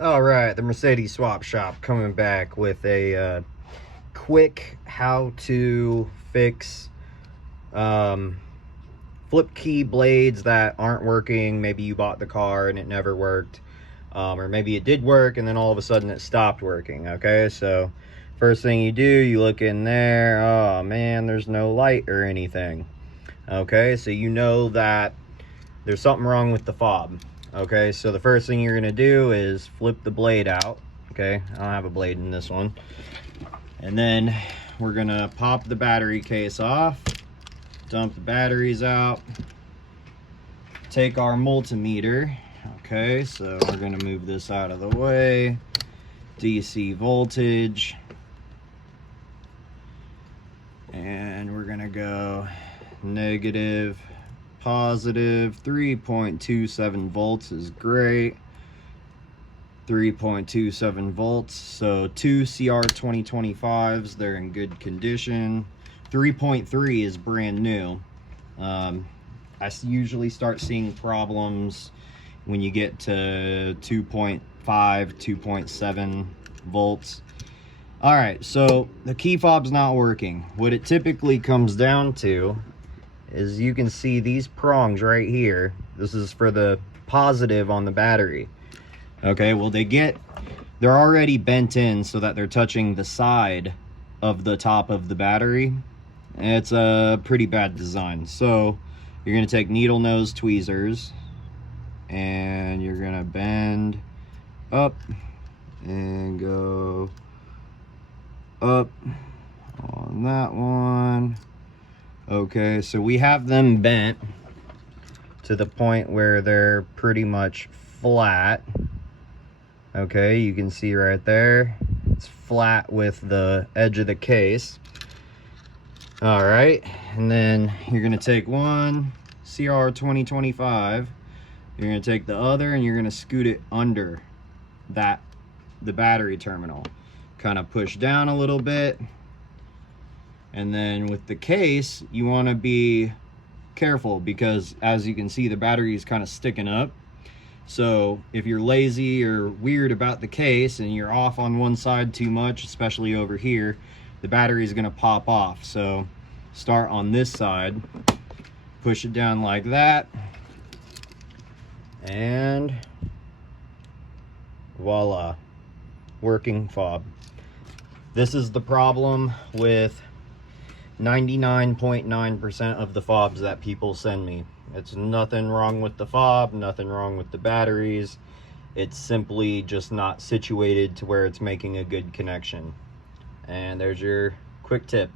All right, the Mercedes Swap Shop coming back with a quick how to fix flip key blades that aren't working. Maybe you bought the car and it never worked, or maybe it did work and then all of a sudden it stopped working. Okay, so first thing you do, you look in there. Oh man, there's no light or anything. Okay, so you know that there's something wrong with the fob. Okay, so the first thing you're gonna do is flip the blade out. Okay, I don't have a blade in this one. And then we're gonna pop the battery case off, dump the batteries out, take our multimeter. Okay, so we're gonna move this out of the way. DC voltage. And we're gonna go negative, positive. 3.27 volts is great. 3.27 volts. So 2 CR 2025s, they're in good condition. 3.3 is brand new. I usually start seeing problems when you get to 2.5, 2.7 volts. All right, so the key fob's not working. What it typically comes down to is you can see these prongs right here. This is for the positive on the battery. Okay, well they're already bent in so that they're touching the side of the top of the battery. It's a pretty bad design. So you're gonna take needle nose tweezers and you're gonna bend up and go up on that one. Okay, so we have them bent to the point where they're pretty much flat. Okay, you can see right there, it's flat with the edge of the case. All right, and then you're gonna take one CR 2025, you're gonna take the other and you're gonna scoot it under the battery terminal. Kind of push down a little bit. And then with the case, you want to be careful because as you can see, the battery is kind of sticking up. So if you're lazy or weird about the case and you're off on one side too much, especially over here, the battery is going to pop off. So start on this side, push it down like that, and voila, working fob. This is the problem with 99.9% of the fobs that people send me. It's nothing wrong with the fob, nothing wrong with the batteries. It's simply just not situated to where it's making a good connection. And there's your quick tip.